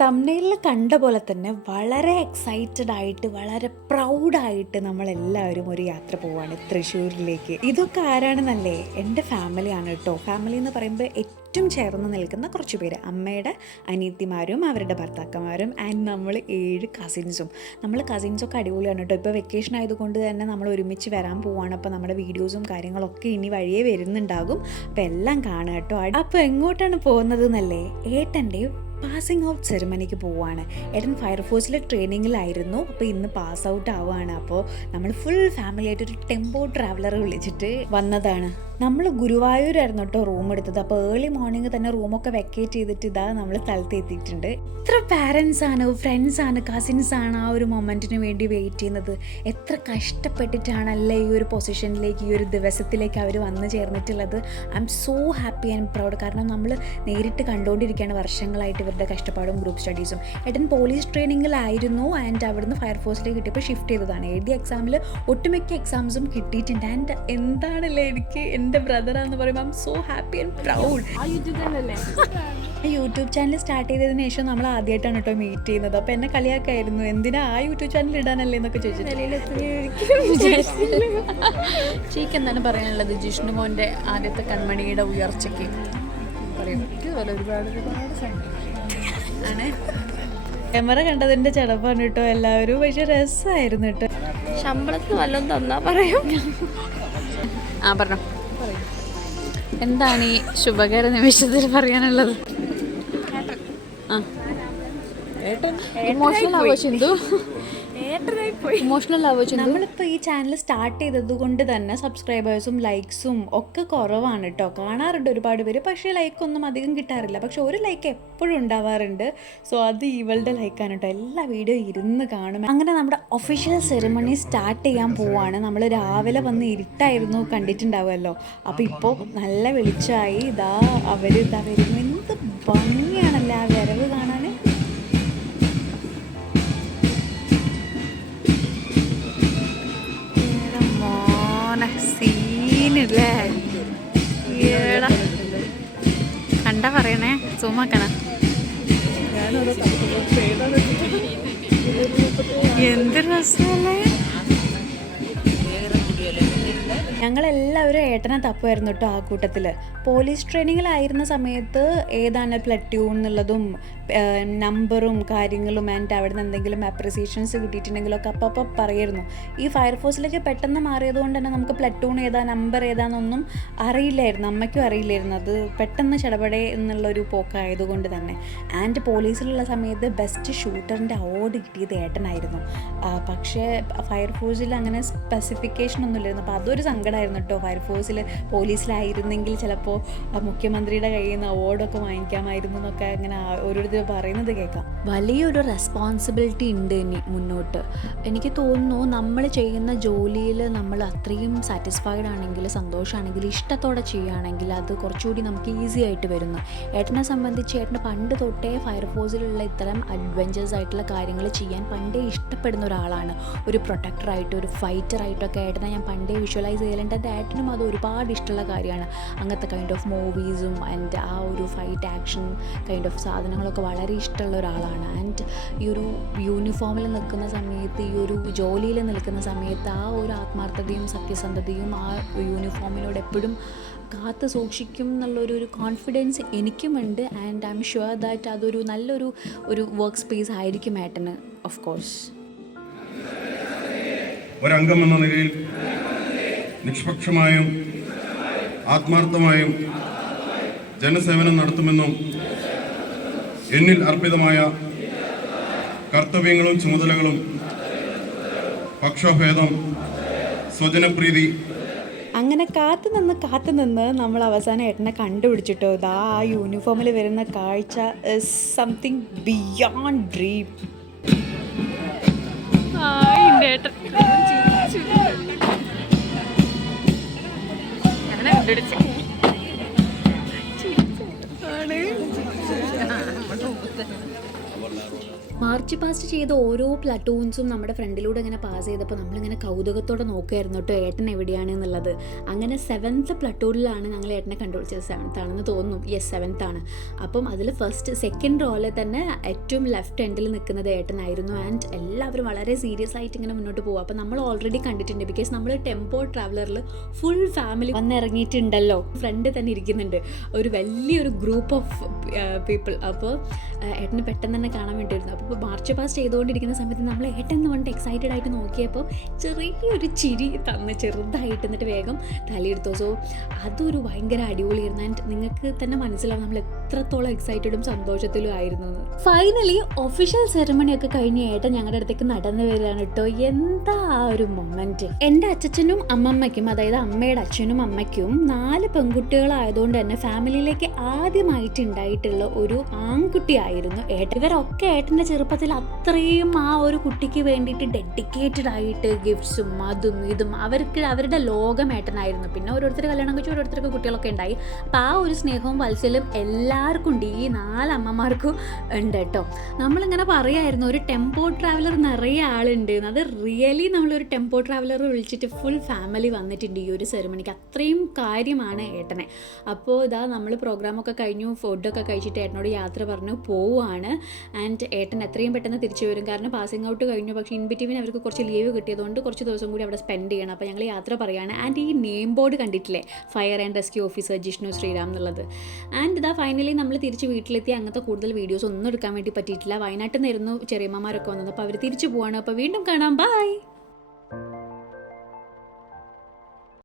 തംബ്നെയിലിൽ കണ്ട പോലെ തന്നെ വളരെ എക്സൈറ്റഡ് ആയിട്ട് വളരെ പ്രൗഡായിട്ട് നമ്മളെല്ലാവരും ഒരു യാത്ര പോവാണ് തൃശ്ശൂരിലേക്ക്. ഇതൊക്കെ ആരാണെന്നല്ലേ? എൻ്റെ ഫാമിലിയാണ് കേട്ടോ. ഫാമിലി എന്ന് പറയുമ്പോൾ ഏറ്റവും ചേർന്ന് നിൽക്കുന്ന കുറച്ച് പേര്, അമ്മയുടെ അനിയത്തിമാരും അവരുടെ ഭർത്താക്കന്മാരും ആൻഡ് നമ്മൾ 7 കസിൻസും. നമ്മൾ കസിൻസൊക്കെ അടിപൊളിയാണ് കേട്ടോ. ഇപ്പോൾ വെക്കേഷൻ ആയതുകൊണ്ട് തന്നെ നമ്മൾ ഒരുമിച്ച് വരാൻ പോവാണ്. അപ്പോൾ നമ്മുടെ വീഡിയോസും കാര്യങ്ങളൊക്കെ ഇനി വഴിയേ വരുന്നുണ്ടാകും. അപ്പോൾ എല്ലാം കാണുക കേട്ടോ. അപ്പോൾ എങ്ങോട്ടാണ് പോകുന്നത് എന്നല്ലേ? ഏട്ടൻ്റെ പാസിംഗ് ഔട്ട് സെറിമണിക്ക് പോവുകയാണ്. ഏട്ടൻ ഫയർഫോഴ്സിൽ ട്രെയിനിങ്ങിലായിരുന്നു. അപ്പോൾ ഇന്ന് പാസ് ഔട്ട് ആവുകയാണ്. അപ്പോൾ നമ്മൾ ഫുൾ ഫാമിലി ആയിട്ട് ഒരു ടെമ്പോ ട്രാവലർ വിളിച്ചിട്ട് വന്നതാണ്. നമ്മൾ ഗുരുവായൂരായിരുന്നു കേട്ടോ റൂം എടുത്തത്. അപ്പോൾ ഏർലി മോർണിംഗ് തന്നെ റൂമൊക്കെ വെക്കേറ്റ് ചെയ്തിട്ട് ഇതാ നമ്മൾ സ്ഥലത്ത് എത്തിയിട്ടുണ്ട്. എത്ര പാരൻസാണ്, ഫ്രണ്ട്സാണ്, കസിൻസാണ് ആ ഒരു മൊമെൻറ്റിന് വേണ്ടി വെയിറ്റ് ചെയ്യുന്നത്. എത്ര കഷ്ടപ്പെട്ടിട്ടാണല്ലേ ഈ ഒരു പൊസിഷനിലേക്ക്, ഈ ഒരു ദിവസത്തിലേക്ക് അവർ വന്നു ചേർന്നിട്ടുള്ളത്. I am so happy and proud. കാരണം നമ്മൾ നേരിട്ട് കണ്ടുകൊണ്ടിരിക്കുകയാണ് വർഷങ്ങളായിട്ട് ഇവരുടെ കഷ്ടപ്പാടും ഗ്രൂപ്പ് സ്റ്റഡീസും. ഏട്ടൻ പോലീസ് ട്രെയിനിങ്ങിലായിരുന്നു ആൻഡ് അവിടുന്ന് ഫയർഫോഴ്സിലേക്ക് കിട്ടിയപ്പോൾ ഷിഫ്റ്റ് ചെയ്തതാണ്. എഴുതിയ എക്സാമിൽ ഒട്ടുമിക്ക എക്സാംസും കിട്ടിയിട്ടുണ്ട്. ആൻഡ് എന്താണല്ലേ എനിക്ക് എൻ്റെ ബ്രദറാന്ന് പറയുമ്പോൾ I am so happy and proud. YouTube channel start ചെയ്തതിന് ശേഷം നമ്മൾ ആദ്യമായിട്ടാണ് കേട്ടോ മീറ്റ് ചെയ്യുന്നത്. അപ്പോൾ എന്നെ കളിയാക്കായിരുന്നു, എന്തിനാ ആ യൂട്യൂബ് ചാനൽ ഇടാനല്ലേ എന്നൊക്കെ ചോദിച്ചു. ചേക്ക് എന്താണ് പറയാനുള്ളത് ജിഷ്ണു മോൻ്റെ ആദ്യത്തെ കൺമണിയുടെ ഉയർച്ചയ്ക്ക്? ആണ് ക്യാമറ കണ്ടതിൻ്റെ ചടപ്പാണ് കേട്ടോ എല്ലാവരും. പക്ഷെ രസമായിരുന്നു കേട്ടോ. ശമ്പളത്തിന് വല്ലതും തന്നാ പറയും. പറഞ്ഞോ, എന്താണ് ഈ ശുഭകര നിമിഷത്തിൽ പറയാനുള്ളത്? ഇമോഷണൽ ആവോ ചിന്തു? ഇമോഷണൽ ആവോ ചിന്തു? നമ്മളിപ്പോൾ ഈ ചാനൽ സ്റ്റാർട്ട് ചെയ്തത് കൊണ്ട് തന്നെ സബ്സ്ക്രൈബേഴ്സും ലൈക്സും ഒക്കെ കുറവാണ് കേട്ടോ. കാണാറുണ്ട് ഒരുപാട് പേര്, പക്ഷേ ലൈക്കൊന്നും അധികം കിട്ടാറില്ല. പക്ഷെ ഒരു ലൈക്ക് എപ്പോഴും ഉണ്ടാവാറുണ്ട്. സോ അത് ഇവളുടെ ലൈക്കാണ് കേട്ടോ. എല്ലാ വീഡിയോ ഇരുന്ന് കാണും. അങ്ങനെ നമ്മുടെ ഒഫീഷ്യൽ സെറിമണി സ്റ്റാർട്ട് ചെയ്യാൻ പോവാണ്. നമ്മൾ രാവിലെ വന്ന് ഇരുട്ടായിരുന്നു, കണ്ടിട്ടുണ്ടാവുമല്ലോ. അപ്പോൾ ഇപ്പോൾ നല്ല വെളിച്ചമായി. ഇതാ ഇതാ വരുന്നു. എന്ത് ഭംഗിയാണല്ലേ ആ വരവ് കാണാൻ. സീനല്ലേ കണ്ട പറയണേ, സൂമാക്കണ. എന്ത് രസമല്ലേ. ഞങ്ങളെല്ലാവരും ഏട്ടനെ തപ്പുമായിരുന്നു കേട്ടോ ആ കൂട്ടത്തിൽ. പോലീസ് ട്രെയിനിങ്ങിലായിരുന്ന സമയത്ത് ഏതാണ് പ്ലറ്റൂൺ എന്നുള്ളതും നമ്പറും കാര്യങ്ങളും ആൻഡ് അവിടെ നിന്ന് എന്തെങ്കിലും അപ്രിസിയേഷൻസ് കിട്ടിയിട്ടുണ്ടെങ്കിലൊക്കെ അപ്പം പറയായിരുന്നു. ഈ ഫയർഫോഴ്സിലേക്ക് പെട്ടെന്ന് മാറിയത് കൊണ്ട് തന്നെ നമുക്ക് പ്ലറ്റൂൺ ഏതാ നമ്പർ ഏതാണെന്നൊന്നും അറിയില്ലായിരുന്നു. അമ്മയ്ക്കും അറിയില്ലായിരുന്നു. അത് പെട്ടെന്ന് ചടപടേ എന്നുള്ളൊരു പോക്കായതുകൊണ്ട് തന്നെ. ആൻഡ് പോലീസിലുള്ള സമയത്ത് ബെസ്റ്റ് ഷൂട്ടറിൻ്റെ അവാർഡ് കിട്ടിയത് ഏട്ടനായിരുന്നു. പക്ഷേ ഫയർഫോഴ്സിൽ അങ്ങനെ സ്പെസിഫിക്കേഷൻ ഒന്നും ഇല്ലായിരുന്നു. അപ്പോൾ അതൊരു സങ്കടമായിരുന്നു കേട്ടോ. ഫയർഫോഴ്സിൽ പോലീസിലായിരുന്നെങ്കിൽ ചിലപ്പോൾ മുഖ്യമന്ത്രിയുടെ കയ്യിൽ നിന്ന് അവാർഡൊക്കെ വാങ്ങിക്കാമായിരുന്നു എന്നൊക്കെ അങ്ങനെ ഓരോരുത്തർ പറയുന്നത് കേൾക്കാം. വലിയൊരു റെസ്പോൺസിബിലിറ്റി ഉണ്ട് ഇനി മുന്നോട്ട്. എനിക്ക് തോന്നുന്നു നമ്മൾ ചെയ്യുന്ന ജോലിയിൽ നമ്മൾ അത്രയും സാറ്റിസ്ഫൈഡ് ആണെങ്കിൽ, സന്തോഷമാണെങ്കിൽ, ഇഷ്ടത്തോടെ ചെയ്യുകയാണെങ്കിൽ അത് കുറച്ചുകൂടി നമുക്ക് ഈസി ആയിട്ട് വരുന്നു. ഏട്ടനെ സംബന്ധിച്ച് ഏട്ടന് പണ്ട് തൊട്ടേ ഫയർഫോഴ്സിലുള്ള ഇത്തരം അഡ്വഞ്ചേഴ്സ് ആയിട്ടുള്ള കാര്യങ്ങൾ ചെയ്യാൻ പണ്ടേ ഇഷ്ടപ്പെടുന്ന ഒരാളാണ്. ഒരു പ്രൊട്ടക്ടറായിട്ട്, ഒരു ഫൈറ്ററായിട്ടൊക്കെ ഏട്ടനെ ഞാൻ പണ്ടേ വിഷ്വലൈസ് ചെയ്യലുണ്ട്. എൻ്റെ ഏട്ടനും അത് ഒരുപാട് ഇഷ്ടമുള്ള കാര്യമാണ്. അങ്ങനത്തെ കൈൻഡ് ഓഫ് മൂവീസും ആൻഡ് ആ ഒരു ഫൈറ്റ് ആക്ഷൻ കൈൻഡ് ഓഫ് സാധനങ്ങളൊക്കെ വളരെ ഇഷ്ടമുള്ള ഒരാളാണ്. ആൻഡ് ഈ ഒരു യൂണിഫോമിൽ നിൽക്കുന്ന സമയത്ത്, ഈ ഒരു ജോലിയിൽ നിൽക്കുന്ന സമയത്ത് ആ ഒരു ആത്മാർത്ഥതയും സത്യസന്ധതയും ആ യൂണിഫോമിനോട് എപ്പോഴും കാത്തു സൂക്ഷിക്കും എന്നുള്ളൊരു കോൺഫിഡൻസ് എനിക്കുമുണ്ട്. And I am sure that അതൊരു നല്ലൊരു വർക്ക് സ്പേസ് ആയിരിക്കും ഏട്ടന്. ഓഫ് കോഴ്സ് ഒരംഗം എന്ന നിലയിൽ നിഷ്പക്ഷമായും ആത്മാർത്ഥമായും ജനസേവനം നടത്തുമെന്നും എന്നിൽ അർപ്പിതമായ കർത്തവ്യങ്ങളും ചുമതലകളും പക്ഷഭേദം, സ്വജനപ്രീതി അങ്ങനെ കാത്തുനിന്ന് നമ്മൾ അവസാനം ഏട്ടനെ കണ്ടുപിടിച്ചിട്ടോ. ഇതാ ആ യൂണിഫോമിൽ വരുന്ന കാഴ്ച is something beyond dream. March past ചെയ്ത ഓരോ പ്ലട്ടൂൺസും നമ്മുടെ ഫ്രണ്ടിലൂടെ ഇങ്ങനെ പാസ് ചെയ്തപ്പോൾ നമ്മളിങ്ങനെ കൗതുകത്തോടെ നോക്കുമായിരുന്നു കേട്ടോ ഏട്ടൻ എവിടെയാണ് എന്നുള്ളത്. അങ്ങനെ 7th പ്ലട്ടൂണിലാണ് ഞങ്ങൾ ഏട്ടനെ കണ്ടുപിടിച്ചത്. 7th ആണെന്ന് തോന്നുന്നു. യെസ്, 7th ആണ്. അപ്പം അതിൽ സെക്കൻഡ് റോയിൽ തന്നെ ഏറ്റവും ലെഫ്റ്റ് എൻഡിൽ നിൽക്കുന്നത് ഏട്ടനായിരുന്നു. ആൻഡ് എല്ലാവരും വളരെ സീരിയസ് ആയിട്ട് ഇങ്ങനെ മുന്നോട്ട് പോകും. അപ്പോൾ നമ്മൾ ഓൾറെഡി കണ്ടിട്ടുണ്ട്, ബിക്കോസ് നമ്മൾ ടെമ്പോ ട്രാവലറിൽ ഫുൾ ഫാമിലി വന്നിറങ്ങിയിട്ടുണ്ടല്ലോ. ഫ്രണ്ട് തന്നെ ഇരിക്കുന്നുണ്ട് ഒരു വലിയൊരു ഗ്രൂപ്പ് ഓഫ് പീപ്പിൾ. അപ്പോൾ ഏട്ടന് പെട്ടെന്ന് തന്നെ കാണാൻ വേണ്ടിയിരുന്നു. അപ്പോൾ മാർച്ച് പാസ്റ്റ് ചെയ്തുകൊണ്ടിരിക്കുന്ന സമയത്ത് നമ്മൾ ഏട്ടൻ എന്ന് പറഞ്ഞിട്ട് എക്സൈറ്റഡ് ആയിട്ട് നോക്കിയപ്പോൾ ചെറിയൊരു ചിരി തന്ന് ചെറുതായിട്ട്, എന്നിട്ട് വേഗം തലയെടുത്തു. സോ അതൊരു ഭയങ്കര അടിപൊളിയായിരുന്നു. ആൻഡ് നിങ്ങൾക്ക് തന്നെ മനസ്സിലാവും നമ്മൾ എത്രത്തോളം എക്സൈറ്റഡും സന്തോഷത്തിലും ആയിരുന്നു. ഫൈനലി ഒഫീഷ്യൽ സെറമണി ഒക്കെ കഴിഞ്ഞ് ഏട്ടൻ ഞങ്ങളുടെ അടുത്തേക്ക് നടന്നു വരികയാണ് കേട്ടോ. എന്താ ആ ഒരു മൊമെന്റ്! എൻ്റെ അച്ഛനും അമ്മമ്മയ്ക്കും, അതായത് അമ്മയുടെ അച്ഛനും അമ്മയ്ക്കും 4 പെൺകുട്ടികളായതുകൊണ്ട് തന്നെ ഫാമിലിയിലേക്ക് ആദ്യമായിട്ട് ഉണ്ടായിട്ടുള്ള ഒരു ആൺകുട്ടിയായിരുന്നു ഏട്ടൻ. ഇവരൊക്കെ ഏട്ടൻ്റെ ചെറുപ്പത്തിൽ അത്രയും ആ ഒരു കുട്ടിക്ക് വേണ്ടിയിട്ട് ഡെഡിക്കേറ്റഡ് ആയിട്ട് ഗിഫ്റ്റ്സും അതും ഇതും അവരുടെ ലോകം ഏട്ടനായിരുന്നു. പിന്നെ ഓരോരുത്തർ കല്യാണം കഴിച്ചു, ഓരോരുത്തർക്ക് കുട്ടികളൊക്കെ ഉണ്ടായി. അപ്പോൾ ആ ഒരു സ്നേഹവും വാത്സല്യം എല്ലാവർക്കും ഉണ്ട്, ഈ 4 അമ്മമാർക്കും ഉണ്ട് കേട്ടോ. നമ്മളിങ്ങനെ പറയായിരുന്നു ഒരു ടെമ്പോ ട്രാവലർ നിറയെ ആളുണ്ട്. അത് റിയലി നമ്മളൊരു ടെമ്പോ ട്രാവലർ വിളിച്ചിട്ട് ഫുൾ ഫാമിലി വന്നിട്ടുണ്ട് ഈ ഒരു സെറിമണിക്ക്. അത്രയും കാര്യമാണ് ഏട്ടനെ. അപ്പോൾ ഇതാ നമ്മൾ പ്രോഗ്രാമൊക്കെ കഴിഞ്ഞു, ഫുഡൊക്കെ കഴിച്ചിട്ട് ഏട്ടനോട് യാത്ര പറഞ്ഞു പോവുകയാണ്. ആൻഡ് ഏട്ടൻ എത്രയും പെട്ടെന്ന് തിരിച്ചു വരും, കാരണം പാസിംഗ് ഔട്ട് കഴിഞ്ഞു. പക്ഷേ ഇൻ ബിറ്റ്വീൻ അവർക്ക് കുറച്ച് ലീവ് കിട്ടിയതുകൊണ്ട് കുറച്ച് ദിവസം കൂടി അവിടെ സ്പെൻഡ് ചെയ്യണം. അപ്പോൾ ഞങ്ങൾ യാത്ര പറയുകയാണ്. ആൻഡ് ഈ നെയിം ബോർഡ് കണ്ടിട്ടില്ലേ, fire and rescue officer Jishnu Sreeram എന്നുള്ളത്. ആൻഡ് ഇതാ ഫൈനലി നമ്മൾ തിരിച്ച് വീട്ടിലെത്തി. അങ്ങനത്തെ കൂടുതൽ വീഡിയോസ് ഒന്നും എടുക്കാൻ വേണ്ടി പറ്റിയിട്ടില്ല. വയനാട്ടിൽ നിന്നായിരുന്നു ചെറിയമ്മമാരൊക്കെ വന്നത്. അപ്പോൾ അവർ തിരിച്ചു പോവാണ്. അപ്പോൾ വീണ്ടും കാണാം. ബൈ.